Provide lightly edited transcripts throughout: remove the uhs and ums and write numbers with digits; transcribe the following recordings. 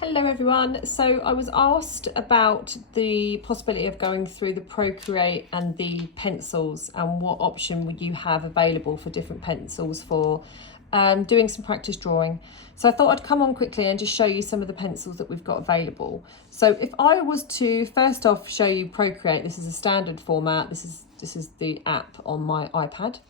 Hello everyone. So I was asked about the possibility of going through the Procreate and the pencils and what option would you have available for different pencils for doing some practice drawing. So I thought I'd come on quickly and just show you some of the pencils that we've got available. So if I was to first off show you Procreate, this is a standard format. This is the app on my iPad.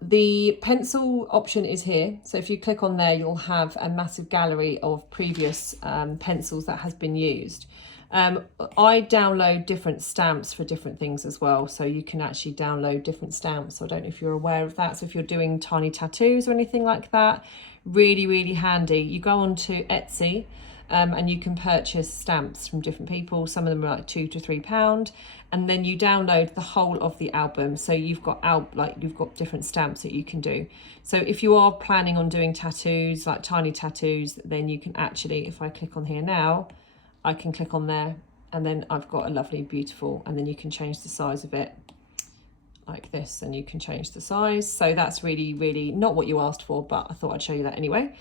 The pencil option is here. So if you click on there, you'll have a massive gallery of previous pencils that has been used. I download different stamps for different things as well. So you can actually download different stamps. I don't know if you're aware of that. So if you're doing tiny tattoos or anything like that, really, really handy. You go on to Etsy and you can purchase stamps from different people. Some of them are like £2 to £3. And then you download the whole of the album. So you've got different stamps that you can do. So if you are planning on doing tattoos, like tiny tattoos, then you can actually, if I click on here now, I can click on there and then I've got a lovely, beautiful, and then you can change the size of it like this, and you can change the size. So that's really, really not what you asked for, but I thought I'd show you that anyway.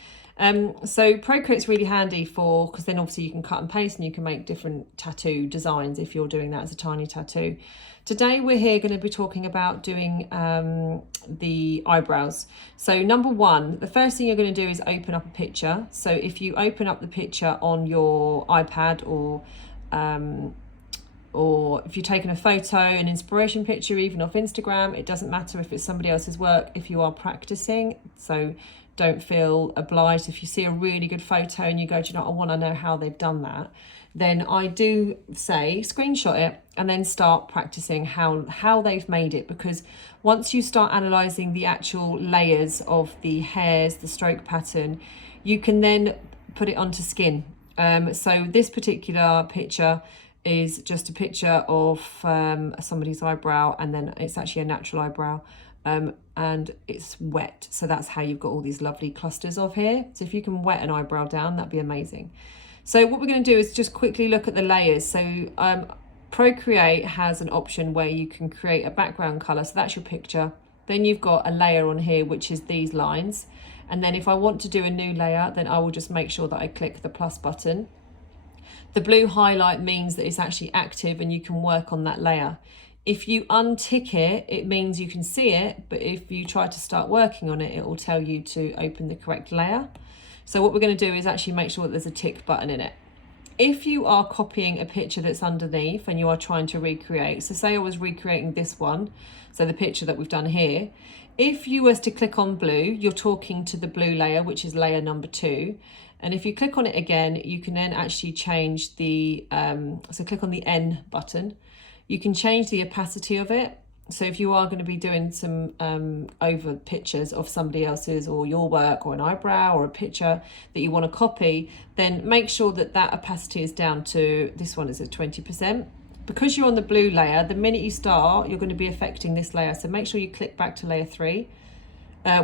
So Procreate's really handy because then obviously you can cut and paste and you can make different tattoo designs if you're doing that as a tiny tattoo. Today we're here going to be talking about doing the eyebrows. So number one, the first thing you're going to do is open up a picture. So if you open up the picture on your iPad or if you're taking a photo, an inspiration picture, even off Instagram, it doesn't matter if it's somebody else's work if you are practicing. So don't feel obliged. If you see a really good photo and you go, do you know, I want to know how they've done that, then I do say screenshot it and then start practicing how they've made it. Because once you start analysing the actual layers of the hairs, the stroke pattern, you can then put it onto skin. So this particular picture is just a picture of somebody's eyebrow, and then it's actually a natural eyebrow. And it's wet, so that's how you've got all these lovely clusters of hair. So if you can wet an eyebrow down, that'd be amazing. So what we're going to do is just quickly look at the layers. So Procreate has an option where you can create a background color, so that's your picture. Then you've got a layer on here, which is these lines, and then if I want to do a new layer, then I will just make sure that I click the plus button. The blue highlight means that it's actually active and you can work on that layer. If you untick it, it means you can see it, but if you try to start working on it, it will tell you to open the correct layer. So what we're going to do is actually make sure that there's a tick button in it. If you are copying a picture that's underneath and you are trying to recreate, so say I was recreating this one, so the picture that we've done here, if you was to click on blue, you're talking to the blue layer, which is layer number 2. And if you click on it again, you can then actually change the, so click on the N button. You can change the opacity of it. So if you are going to be doing some over pictures of somebody else's or your work or an eyebrow or a picture that you want to copy, then make sure that that opacity is down to, this one is at 20%. Because you're on the blue layer, the minute you start, you're going to be affecting this layer. So make sure you click back to layer 3.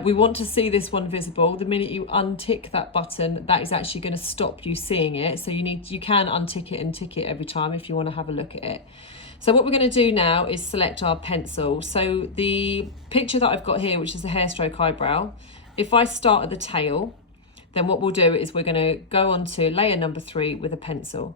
We want to see this one visible. The minute you untick that button, that is actually going to stop you seeing it. So you can untick it and tick it every time if you want to have a look at it. So what we're going to do now is select our pencil. So the picture that I've got here, which is the Hairstroke eyebrow, if I start at the tail, then what we'll do is we're going to go on to layer number 3 with a pencil.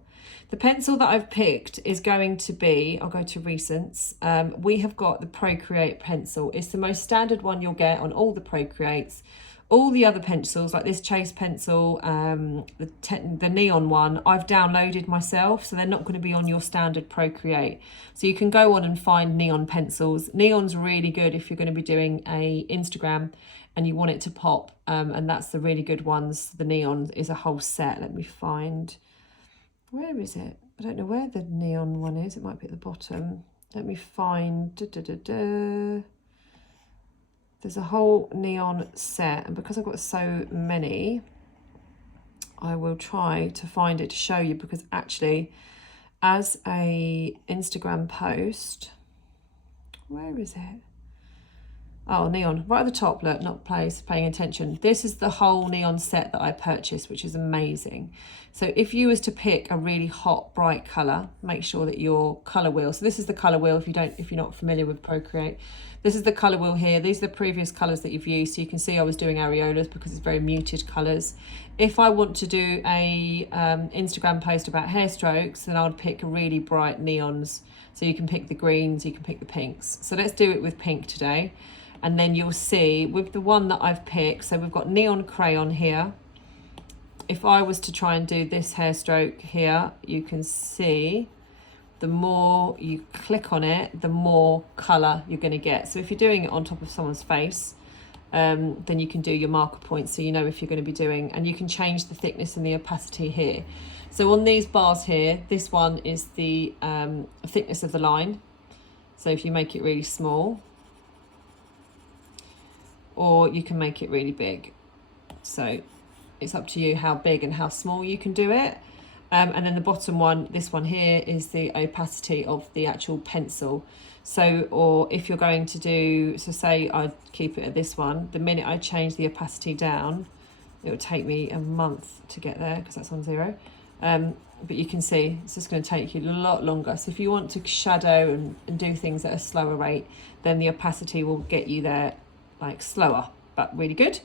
The pencil that I've picked is going to be, I'll go to recents, we have got the Procreate pencil. It's the most standard one you'll get on all the Procreates. All the other pencils, like this Chase pencil, the neon one, I've downloaded myself, so they're not going to be on your standard Procreate. So you can go on and find neon pencils. Neon's really good if you're going to be doing a Instagram and you want it to pop, and that's the really good ones. The neon is a whole set. Let me find, where is it? I don't know where the neon one is. It might be at the bottom. Let me find, There's a whole neon set, and because I've got so many, I will try to find it to show you, because actually as a Instagram post, where is it? Oh, neon, right at the top, look, not paying attention. This is the whole neon set that I purchased, which is amazing. So if you was to pick a really hot, bright colour, make sure that your colour wheel, so this is the colour wheel if you're not familiar with Procreate. This is the colour wheel here. These are the previous colours that you've used. So you can see I was doing areolas because it's very muted colours. If I want to do a Instagram post about hair strokes, then I would pick really bright neons. So you can pick the greens, you can pick the pinks. So let's do it with pink today. And then you'll see with the one that I've picked, so we've got neon crayon here. If I was to try and do this hair stroke here, you can see the more you click on it, the more colour you're going to get. So if you're doing it on top of someone's face, then you can do your marker points so you know if you're going to be doing, and you can change the thickness and the opacity here. So on these bars here, this one is the thickness of the line. So if you make it really small, or you can make it really big. So it's up to you how big and how small you can do it. And then the bottom one, this one here, is the opacity of the actual pencil. So, or if you're going to do, so say I keep it at this one, the minute I change the opacity down, it will take me a month to get there because that's on 0. But you can see it's just going to take you a lot longer. So if you want to shadow and do things at a slower rate, then the opacity will get you there like slower, but really good.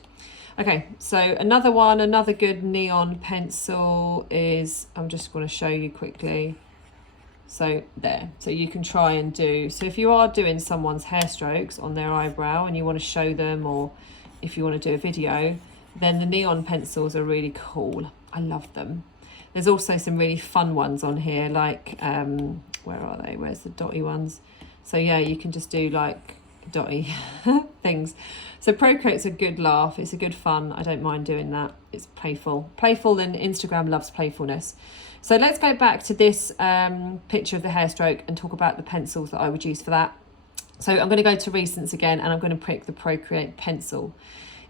Okay, so another good neon pencil is, I'm just going to show you quickly. So there, so you can try and do, so if you are doing someone's hair strokes on their eyebrow and you want to show them, or if you want to do a video, then the neon pencils are really cool. I love them. There's also some really fun ones on here, like, where are they? Where's the dotty ones? So yeah, you can just do like dotty things. So Procreate's a good laugh. It's a good fun. I don't mind doing that. It's playful. Playful, and Instagram loves playfulness. So let's go back to this picture of the hair stroke and talk about the pencils that I would use for that. So I'm going to go to Recents again, and I'm going to pick the Procreate pencil.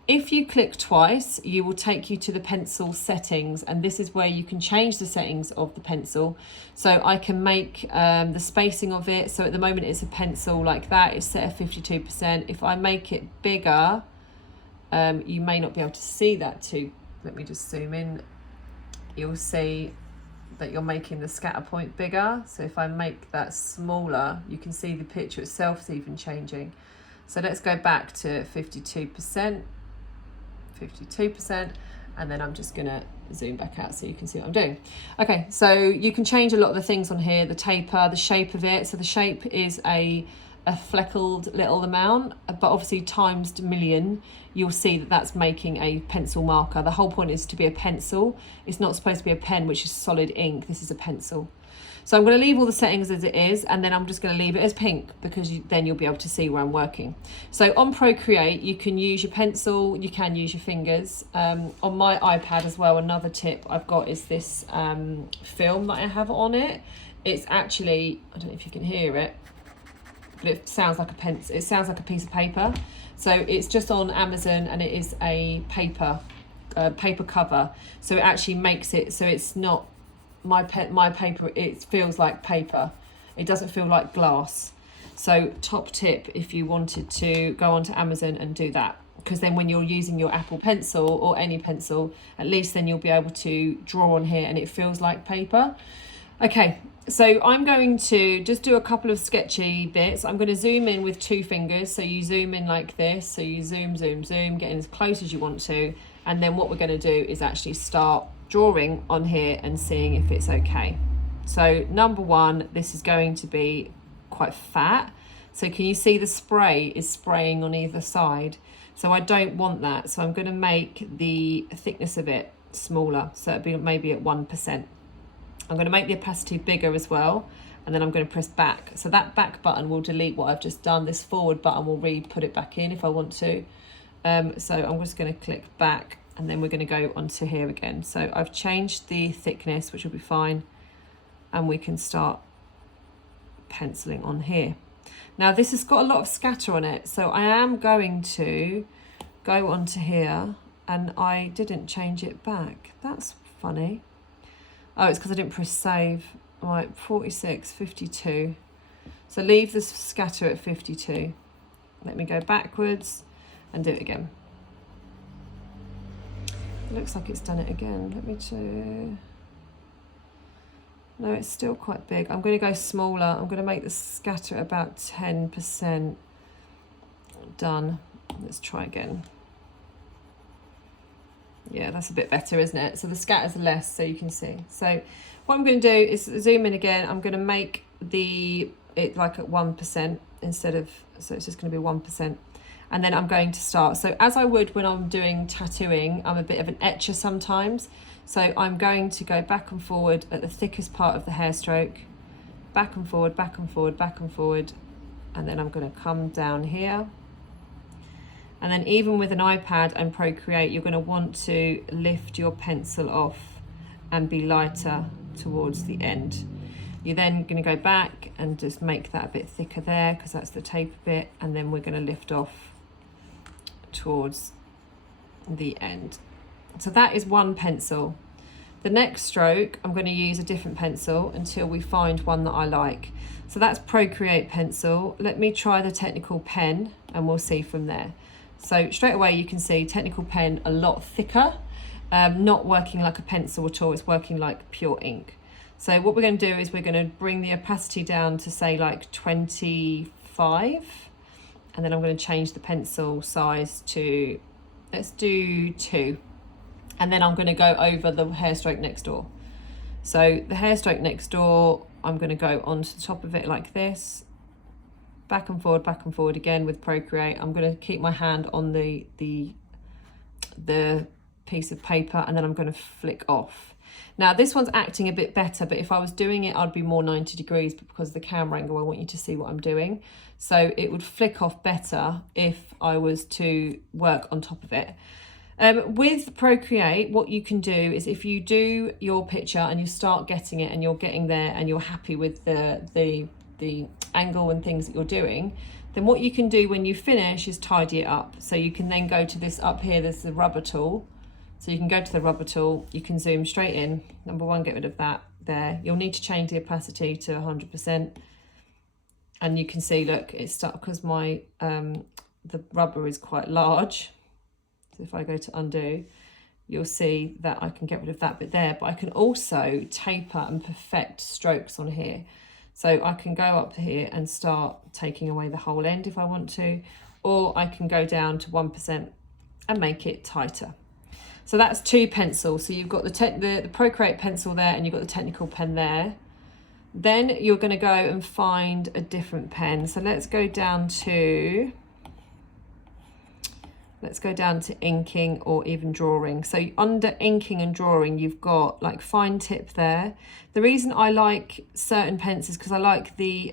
If you click twice, you will take you to the pencil settings, and this is where you can change the settings of the pencil. So I can make the spacing of it. So at the moment it's a pencil like that, it's set at 52%. If I make it bigger, you may not be able to see that too. Let me just zoom in. You'll see that you're making the scatter point bigger. So if I make that smaller, you can see the picture itself is even changing. So let's go back to 52%. 52%, and then I'm just gonna zoom back out so you can see what I'm doing. Okay, so you can change a lot of the things on here, the taper, the shape of it. So the shape is a fleckled little amount, but obviously times a million, you'll see that that's making a pencil marker. The whole point is to be a pencil. It's not supposed to be a pen, which is solid ink. This is a pencil. So I'm going to leave all the settings as it is, and then I'm just going to leave it as pink because then you'll be able to see where I'm working. So on Procreate, you can use your pencil, you can use your fingers. On my iPad as well, another tip I've got is this film that I have on it. It's actually, I don't know if you can hear it, but it sounds like a pencil. It sounds like a piece of paper. So it's just on Amazon, and it is a paper cover. So it actually makes it so it's not my paper, it feels like paper. It doesn't feel like glass. So top tip if you wanted to go onto Amazon and do that, because then when you're using your Apple Pencil or any pencil, at least then you'll be able to draw on here and it feels like paper. Okay, so I'm going to just do a couple of sketchy bits. I'm going to zoom in with 2 fingers. So you zoom in like this. So you zoom, zoom, zoom, getting as close as you want to. And then what we're going to do is actually start drawing on here and seeing if it's okay. So number 1, this is going to be quite fat. So can you see the spray is spraying on either side? So I don't want that. So I'm going to make the thickness of it smaller. So it'll be maybe at 1%. I'm going to make the opacity bigger as well, and then I'm going to press back. So that back button will delete what I've just done. This forward button will put it back in if I want to. So I'm just going to click back, and then we're going to go onto here again. So I've changed the thickness, which will be fine, and we can start penciling on here. Now this has got a lot of scatter on it, so I am going to go onto here, and I didn't change it back. That's funny. Oh, it's because I didn't press save. Right, 46, 52. So leave the scatter at 52. Let me go backwards and do it again. It looks like it's done it again. Let me do... No, it's still quite big. I'm going to go smaller. I'm going to make the scatter about 10%. Done. Let's try again. Yeah, that's a bit better, isn't it? So the scatters are less, so you can see. So what I'm going to do is zoom in again. I'm going to make it like at 1% instead of, so it's just going to be 1%. And then I'm going to start. So as I would when I'm doing tattooing, I'm a bit of an etcher sometimes. So I'm going to go back and forward at the thickest part of the hair stroke, back and forward, back and forward, back and forward. And then I'm going to come down here. And then even with an iPad and Procreate, you're going to want to lift your pencil off and be lighter towards the end. You're then going to go back and just make that a bit thicker there because that's the taper bit. And then we're going to lift off towards the end. So that is one pencil. The next stroke, I'm going to use a different pencil until we find one that I like. So that's Procreate pencil. Let me try the technical pen and we'll see from there. So straight away you can see technical pen a lot thicker, not working like a pencil at all, it's working like pure ink. So what we're going to do is we're going to bring the opacity down to say like 25, and then I'm going to change the pencil size to, let's do 2. And then I'm going to go over the hair stroke next door. So the hair stroke next door, I'm going to go onto the top of it like this, back and forward again with Procreate. I'm going to keep my hand on the piece of paper, and then I'm going to flick off. Now this one's acting a bit better, but if I was doing it, I'd be more 90 degrees, but because of the camera angle, I want you to see what I'm doing. So it would flick off better if I was to work on top of it. With Procreate, what you can do is if you do your picture and you start getting it and you're getting there and you're happy with the angle and things that you're doing, then what you can do when you finish is tidy it up. So you can then go to this up here, there's the rubber tool. So you can go to the rubber tool, you can zoom straight in. Number one, get rid of that there. You'll need to change the opacity to 100%. And you can see, look, it's stuck because my the rubber is quite large. So if I go to undo, you'll see that I can get rid of that bit there, but I can also taper and perfect strokes on here. So I can go up here and start taking away the whole end if I want to, or I can go down to 1% and make it tighter. So that's 2 pencils. So you've got the Procreate pencil there and you've got the technical pen there. Then you're going to go and find a different pen. So let's go down to inking or even drawing. So under inking and drawing, you've got like fine tip there. The reason I like certain pens is because I like the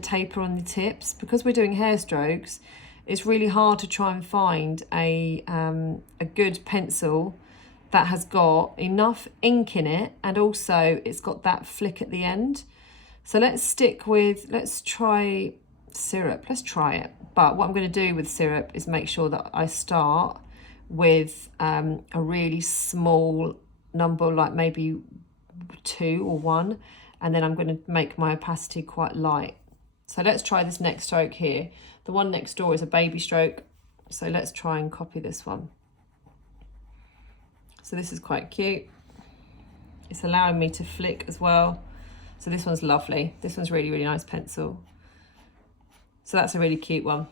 taper on the tips. Because we're doing hair strokes, it's really hard to try and find a good pencil that has got enough ink in it and also it's got that flick at the end. So let's try syrup. Let's try it. But what I'm going to do with syrup is make sure that I start with a really small number, like maybe 2 or 1, and then I'm going to make my opacity quite light. So let's try this next stroke here. The one next door is a baby stroke, so let's try and copy this one. So this is quite cute. It's allowing me to flick as well. So this one's lovely. This one's really, really nice pencil. So that's a really cute one.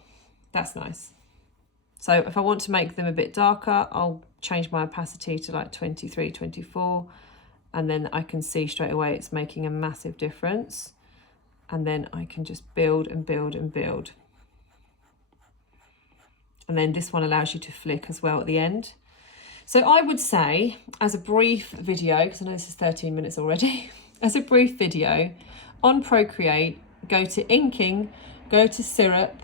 That's nice. So if I want to make them a bit darker, I'll change my opacity to like 23, 24, and then I can see straight away it's making a massive difference. And then I can just build and build and build. And then this one allows you to flick as well at the end. So I would say, as a brief video, because I know this is 13 minutes already, as a brief video, on Procreate, go to inking, go to syrup,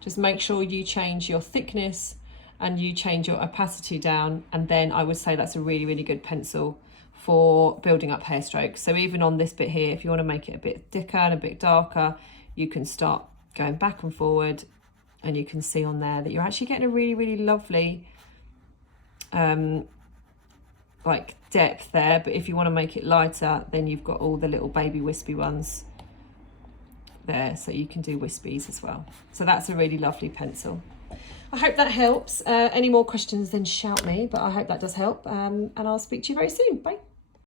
just make sure you change your thickness and you change your opacity down, and then I would say that's a really, really good pencil for building up hair strokes. So even on this bit here, if you want to make it a bit thicker and a bit darker, you can start going back and forward, and you can see on there that you're actually getting a really, really lovely like depth there. But if you want to make it lighter, then you've got all the little baby wispy ones there, so you can do wispies as well. So that's a really lovely pencil. I hope that helps. Any more questions, then shout me, but I hope that does help, and I'll speak to you very soon. Bye.